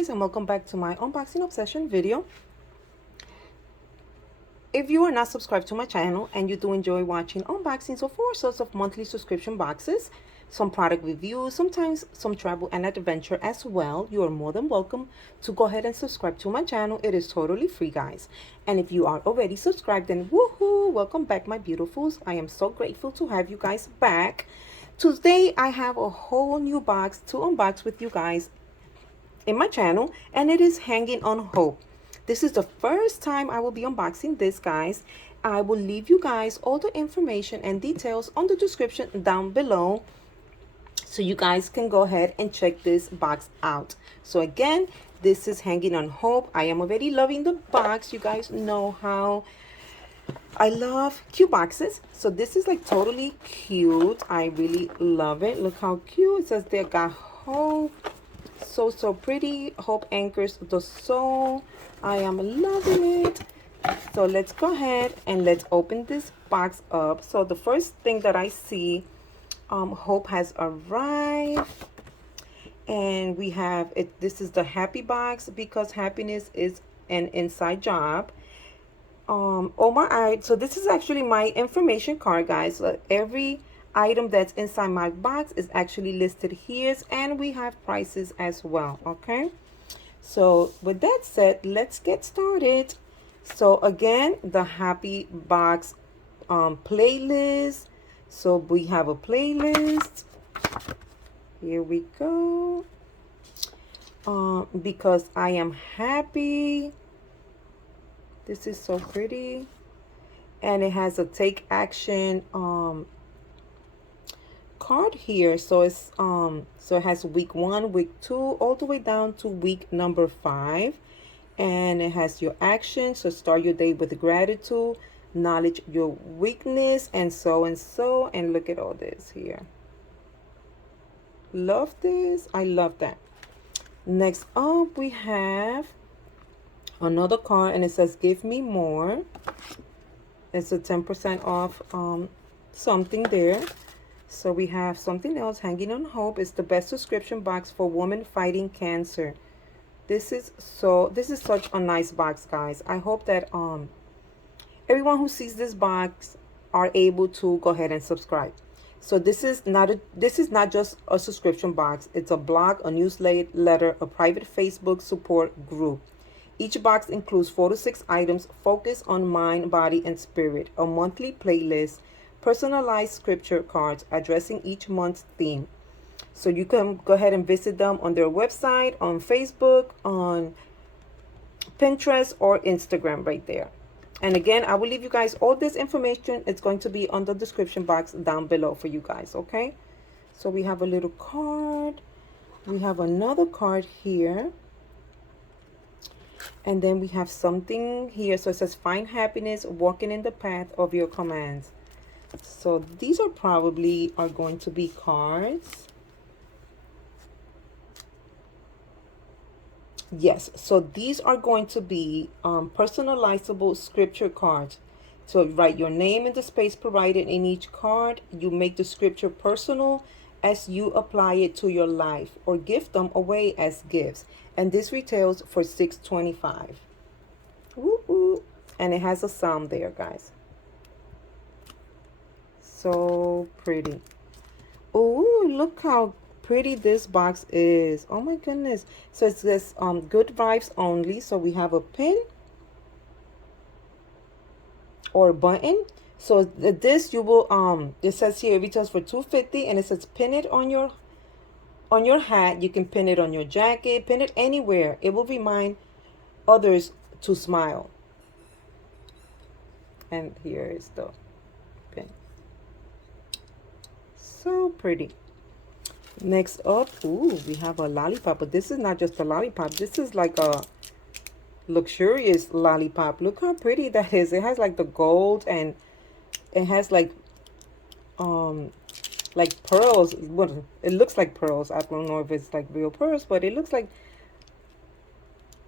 guys, and welcome back to my unboxing obsession video. If you are not subscribed to my channel and you do enjoy watching unboxings of all sorts of monthly subscription boxes, some product reviews, sometimes some travel and adventure as well, you are more than welcome to go ahead and subscribe to my channel. It is totally free, guys. And if you are already subscribed, then woohoo, welcome back, my beautifuls. I am so grateful to have you guys back. Today I have a whole new box to unbox with you guys in my channel, and it is Hanging on Hope. This is the first time I will be unboxing this, guys. I will leave you guys all the information and details on the description down below, so you guys can go ahead and check this box out. So again, this is Hanging on Hope. I am already loving the box. You guys know how I love cute boxes. So this is like totally cute. I really love it. Look how cute. It says there, got hope. So pretty. Hope anchors the soul. I am loving it. So let's go ahead and let's open this box up. So the first thing that I see, Hope has arrived, and we have it. This is the happy box, because happiness is an inside job. Oh my, so this is actually my information card, guys. So every item that's inside my box is actually listed here, and we have prices as well. Okay, so with that said, let's get started. So again, the happy box playlist. So we have a playlist. Here we go. Because I am happy. This is so pretty, and it has a take action card here. So it's so it has week 1, week 2, all the way down to week number 5, and it has your action. So start your day with gratitude, acknowledge your weakness, and so and so. And look at all this here. Love this. I love that. Next up, we have another card, and it says give me more. It's a 10% off something there. So we have something else, Hanging on Hope. It's the best subscription box for women fighting cancer. This is such a nice box, guys. I hope that everyone who sees this box are able to go ahead and subscribe. So this is not just a subscription box. It's a blog, a newsletter, a private Facebook support group. Each box includes 4 to 6 items focused on mind, body, and spirit, a monthly playlist, personalized scripture cards addressing each month's theme. So you can go ahead and visit them on their website, on Facebook, on Pinterest, or Instagram right there. And again, I will leave you guys all this information. It's going to be on the description box down below for you guys, okay? So we have a little card. We have another card here. And then we have something here. So it says find happiness walking in the path of your commands. So these are probably going to be cards. Yes, so these are going to be personalizable scripture cards. So write your name in the space provided in each card. You make the scripture personal as you apply it to your life, or gift them away as gifts. And this retails for $6.25. Woo-hoo. And it has a sound there, guys. So pretty. Oh, look how pretty this box is. Oh my goodness. So it says good vibes only. So we have a pin or button. So this you will it says here it retails for $2.50, and it says pin it on your hat. You can pin it on your jacket, pin it anywhere. It will remind others to smile. And here is the pin. So pretty. Next up, ooh, we have a lollipop, but this is not just a lollipop. This is like a luxurious lollipop. Look how pretty that is. It has like the gold, and it has like pearls. Well, it looks like pearls. I don't know if it's like real pearls, but it looks like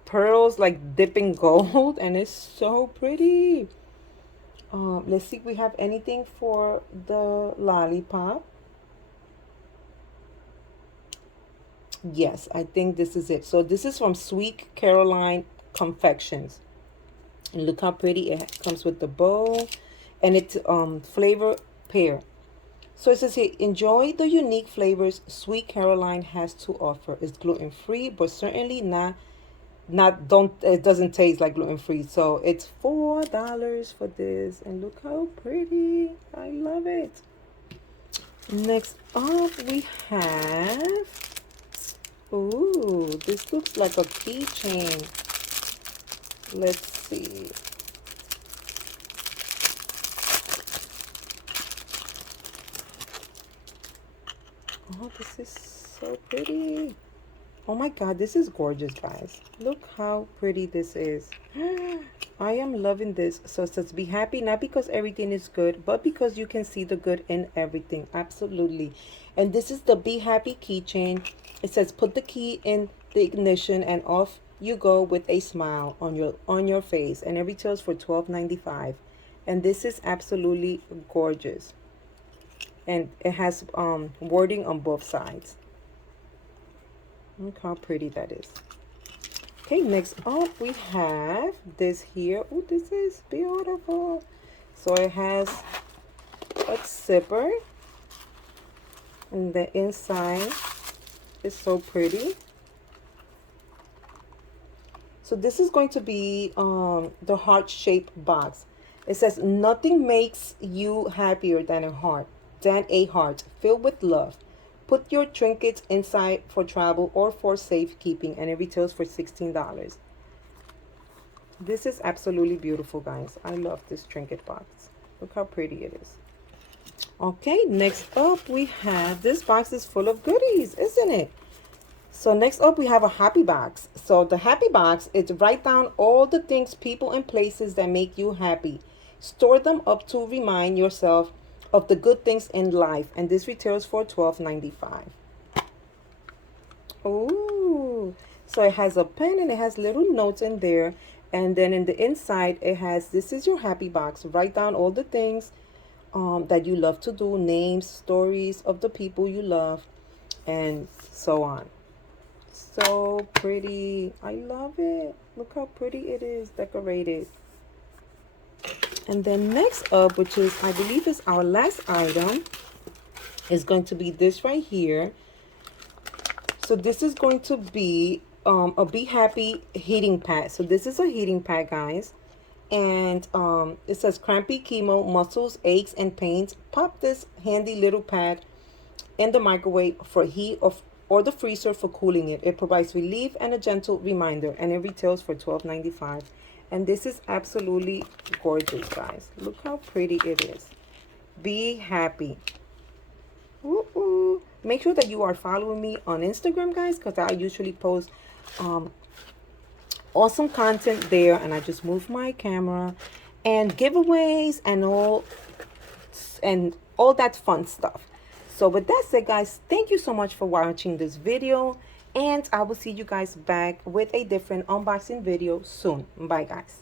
pearls like dipping gold, and it's so pretty. Let's see if we have anything for the lollipop. Yes, I think this is it. So this is from Sweet Caroline Confections. And look how pretty it comes with the bow. And it's flavor pear. So it says here, enjoy the unique flavors Sweet Caroline has to offer. It's gluten-free, but certainly don't it doesn't taste like gluten-free. So it's $4 for this. And look how pretty. I love it. Next up we have, ooh, this looks like a keychain. Let's see. Oh, this is so pretty. Oh my God, this is gorgeous, guys. Look how pretty this is. I am loving this. So it says, be happy, not because everything is good, but because you can see the good in everything. Absolutely. And this is the Be Happy keychain. It says, put the key in the ignition and off you go with a smile on your face. And it retails for $12.95. And this is absolutely gorgeous. And it has wording on both sides. Look how pretty that is. Okay, next up we have this here. Oh, this is beautiful. So it has a zipper, and the inside is so pretty. So this is going to be the heart-shaped box. It says, nothing makes you happier than a heart filled with love. Put your trinkets inside for travel or for safekeeping, and it retails for $16. This is absolutely beautiful, guys. I love this trinket box. Look how pretty it is. Okay, next up we have, this box is full of goodies, isn't it? So next up we have a happy box. So the happy box is write down all the things, people, and places that make you happy. Store them up to remind yourself of the good things in life, and this retails for $12.95. Oh, so it has a pen and it has little notes in there, and then in the inside it has, this is your happy box. Write down all the things that you love to do, names, stories of the people you love, and so on. So pretty. I love it. Look how pretty it is decorated. And then next up, which is, I believe, is our last item, is going to be this right here. So this is going to be a Be Happy heating pad. So this is a heating pad, guys. And it says, crampy chemo, muscles, aches, and pains. Pop this handy little pad in the microwave for heat or the freezer for cooling it. It provides relief and a gentle reminder, and it retails for $12.95. And this is absolutely gorgeous, guys. Look how pretty it is. Be happy. Woo-hoo. Make sure that you are following me on Instagram, guys, because I usually post awesome content there. And I just moved my camera, and giveaways and all that fun stuff. So with that said, guys, thank you so much for watching this video, and I will see you guys back with a different unboxing video soon. Bye, guys.